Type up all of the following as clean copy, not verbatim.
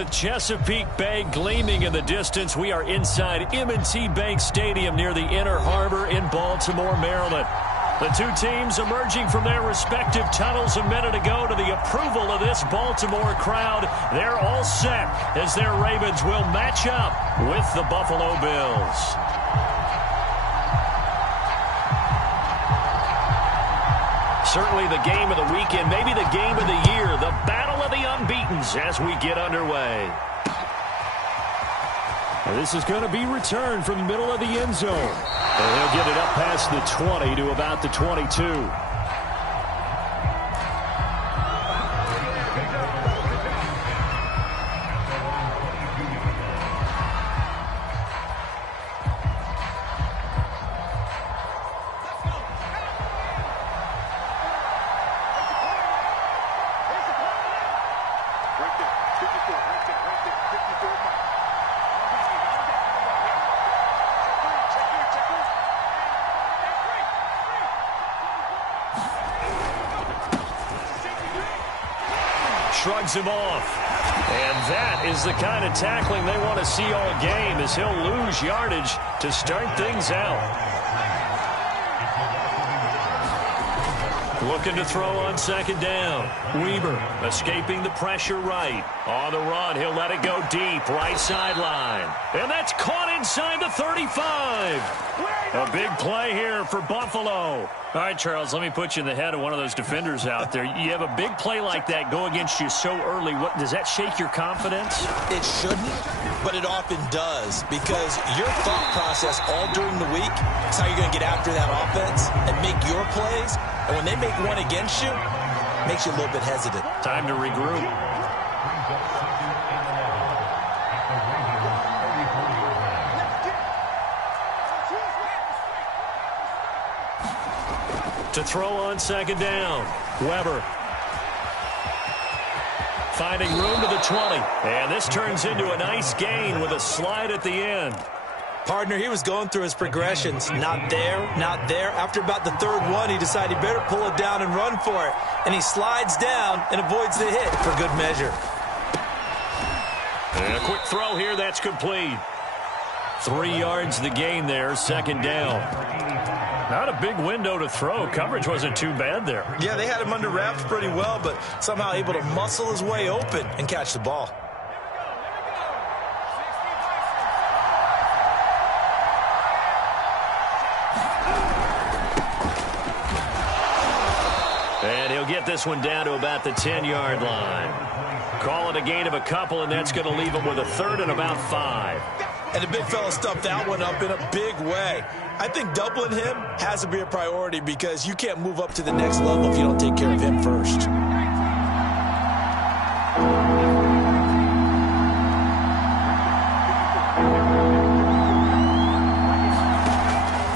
With Chesapeake Bay gleaming in the distance, we are inside M&T Bank Stadium near the Inner Harbor in Baltimore, Maryland. The two teams emerging from their respective tunnels a minute ago to the approval of this Baltimore crowd. They're all set as their Ravens will match up with the Buffalo Bills. Certainly the game of the weekend, maybe the game of the year, the battle of the unbeatens as we get underway. And this is going to be returned from the middle of the end zone. And he'll get it up past the 20 to about the 22. Shrugs him off. And that is the kind of tackling they want to see all game, as he'll lose yardage to start things out. Looking to throw on second down. Weber escaping the pressure right. On the run, he'll let it go deep, right sideline. And that's caught inside the 35. A big play here for Buffalo. All right, Charles, let me put you in the head of one of those defenders out there. You have a big play like that go against you so early. What does that shake your confidence? It shouldn't, but it often does, because your thought process all during the week is how you're going to get after that offense and make your plays. And when they make one against you, it makes you a little bit hesitant. Time to regroup. To throw on second down. Weber finding room to the 20. And this turns into a nice gain with a slide at the end. Partner, he was going through his progressions. Not there, not there. After about the third one, he decided he better pull it down and run for it. And he slides down and avoids the hit for good measure. And a quick throw here, that's complete. 3 yards the gain there, second down. Not a big window to throw. Coverage wasn't too bad there. Yeah, they had him under wraps pretty well, but somehow able to muscle his way open and catch the ball. And he'll get this one down to about the 10-yard line. Call it a gain of a couple, and that's going to leave him with a third and about 5. And the big fella stuffed that one up in a big way. I think doubling him has to be a priority, because you can't move up to the next level if you don't take care of him first.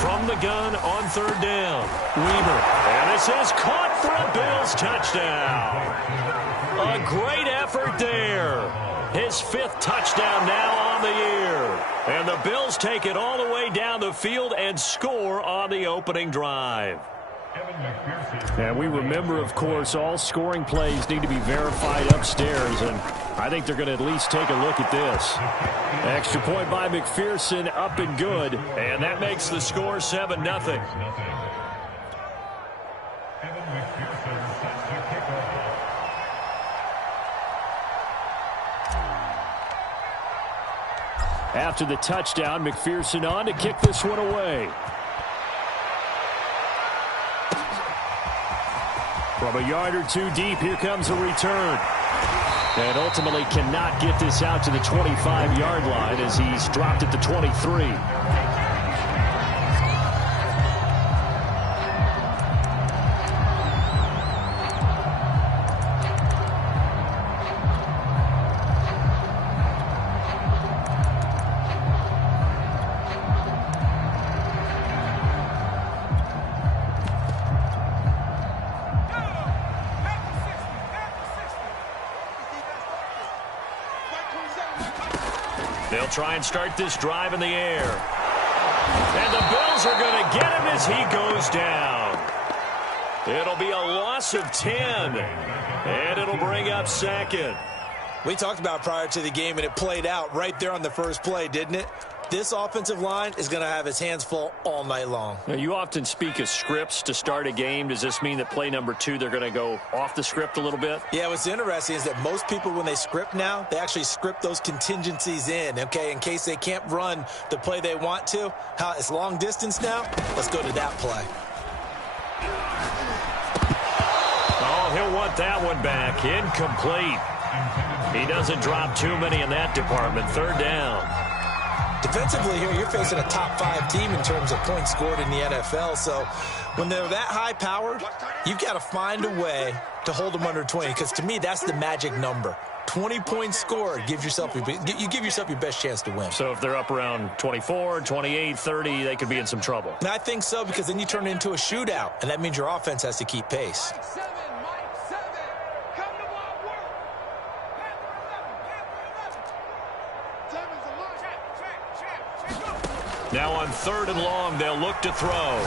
From the gun on third down, Weber. And this is caught for a Bills touchdown. A great effort there. His 5th touchdown now on the year. And the Bills take it all the way down the field and score on the opening drive. And we remember, of course, all scoring plays need to be verified upstairs, and I think they're going to at least take a look at this. Extra point by McPherson, up and good, and that makes the score 7-0. After the touchdown, McPherson on to kick this one away. From a yard or two deep, here comes a return. And ultimately cannot get this out to the 25-yard line as he's dropped at the 23. They'll try and start this drive in the air. And the Bills are going to get him as he goes down. It'll be a loss of 10. And it'll bring up second. We talked about it prior to the game, and it played out right there on the first play, didn't it? This offensive line is going to have its hands full all night long. Now, you often speak of scripts to start a game. Does this mean that play number 2, they're going to go off the script a little bit? Yeah, what's interesting is that most people, when they script now, they actually script those contingencies in, okay, in case they can't run the play they want to. How it's long distance now? Let's go to that play. Oh, he'll want that one back. Incomplete. He doesn't drop too many in that department. 3rd down. Defensively here, you're facing a top-5 team in terms of points scored in the NFL. So when they're that high-powered, you've got to find a way to hold them under 20. Because to me, that's the magic number. 20 points scored gives yourself you give yourself your best chance to win. So if they're up around 24, 28, 30, they could be in some trouble. And I think so, because then you turn it into a shootout, and that means your offense has to keep pace. Now on 3rd and long, they'll look to throw.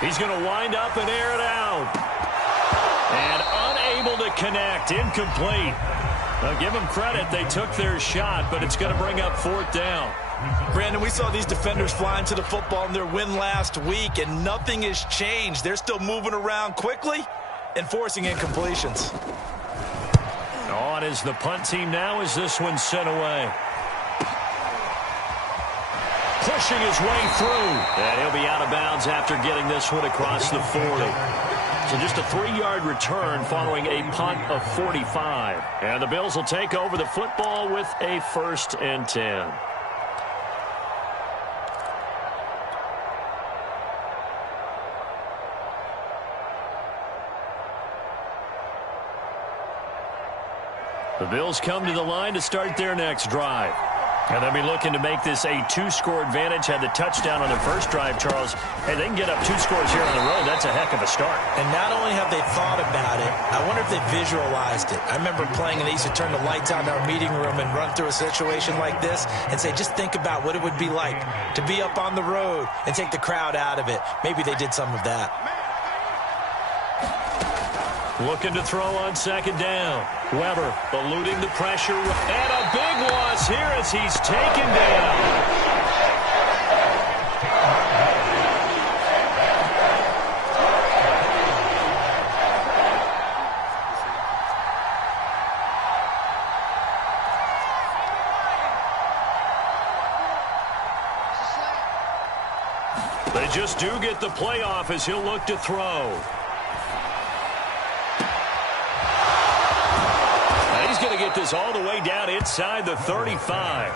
He's going to wind up and air it out. And unable to connect. Incomplete. Now give them credit. They took their shot, but it's going to bring up 4th down. Brandon, we saw these defenders flying to the football in their win last week, and nothing has changed. They're still moving around quickly and forcing incompletions. On is the punt team now as this one's sent away. Pushing his way through. And he'll be out of bounds after getting this one across the 40. So just a 3-yard return following a punt of 45. And the Bills will take over the football with a 1st and 10. The Bills come to the line to start their next drive. And they'll be looking to make this a 2-score advantage. Had the touchdown on their first drive, Charles. Hey, they can get up 2 scores here on the road. That's a heck of a start. And not only have they thought about it, I wonder if they visualized it. I remember playing, and they used to turn the lights out in our meeting room and run through a situation like this and say, just think about what it would be like to be up on the road and take the crowd out of it. Maybe they did some of that. Looking to throw on 2nd down. Weber eluding the pressure. And a big loss here as he's taken down. They just do get the playoff as he'll look to throw. He's going to get this all the way down inside the 35.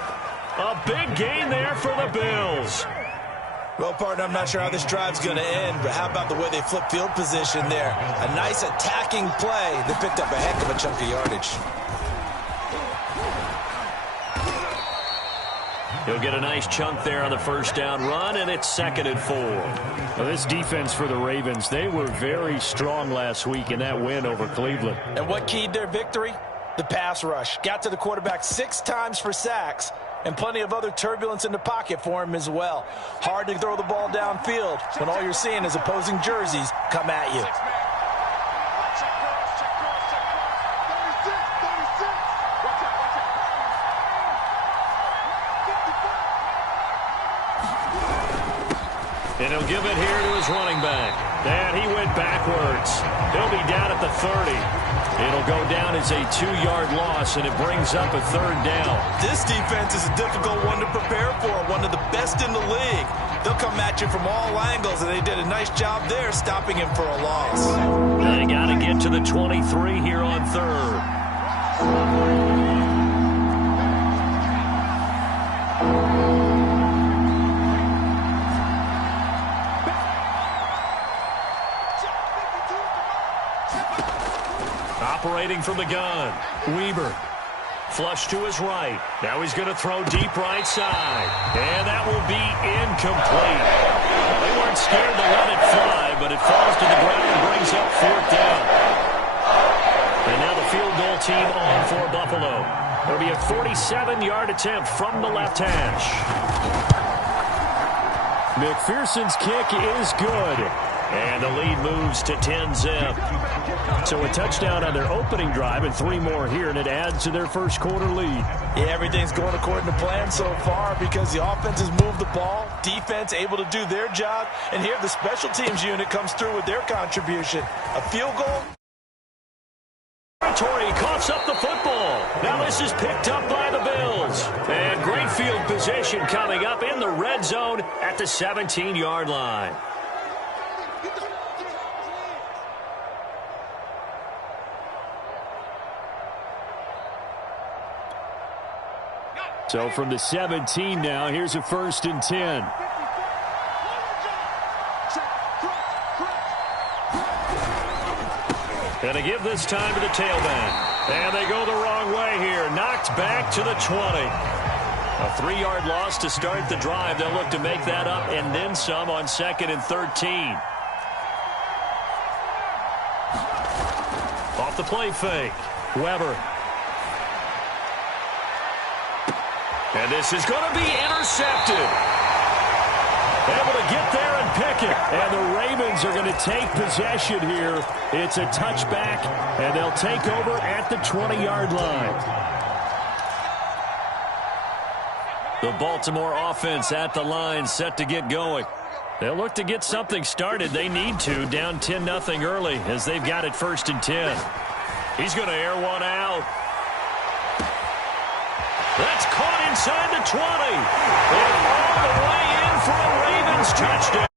A big gain there for the Bills. Well, partner, I'm not sure how this drive's going to end, but how about the way they flip field position there? A nice attacking play that picked up a heck of a chunk of yardage. He'll get a nice chunk there on the 1st down run, and it's 2nd and 4. Well, this defense for the Ravens, they were very strong last week in that win over Cleveland. And what keyed their victory? The pass rush. Got to the quarterback 6 times for sacks, and plenty of other turbulence in the pocket for him as well. Hard to throw the ball downfield when all you're seeing is opposing jerseys come at you. And he'll give it here to his running back. And he went backwards. He'll be down at the 30. It'll go down as a 2-yard loss, and it brings up a 3rd down. This defense is a difficult one to prepare for, one of the best in the league. They'll come at you from all angles, and they did a nice job there stopping him for a loss. They got to get to the 23 here on 3rd. Operating from the gun, Weber. Flush to his right. Now he's going to throw deep right side. And that will be incomplete. They weren't scared to let it fly, but it falls to the ground and brings up 4th down. And now the field goal team on for Buffalo. It'll be a 47-yard attempt from the left hash. McPherson's kick is good. And the lead moves to 10-zip. So a touchdown on their opening drive and 3 more here, and it adds to their first quarter lead. Yeah, everything's going according to plan so far because the offense has moved the ball, defense able to do their job, and here the special teams unit comes through with their contribution. A field goal. Torrey coughs up the football. Now this is picked up by the Bills. And great field position coming up in the red zone at the 17-yard line. So from the 17 now, here's a 1st and 10. And they give this time to the tailback. And they go the wrong way here. Knocked back to the 20. A 3-yard loss to start the drive. They'll look to make that up and then some on 2nd and 13. Off the play fake. Weber. And this is going to be intercepted. Able to get there and pick it. And the Ravens are going to take possession here. It's a touchback, and they'll take over at the 20-yard line. The Baltimore offense at the line, set to get going. They'll look to get something started. They need to, down 10-0 early as they've got it 1st and 10. He's going to air one out. That's caught inside the 20. And all the way in for a Ravens touchdown.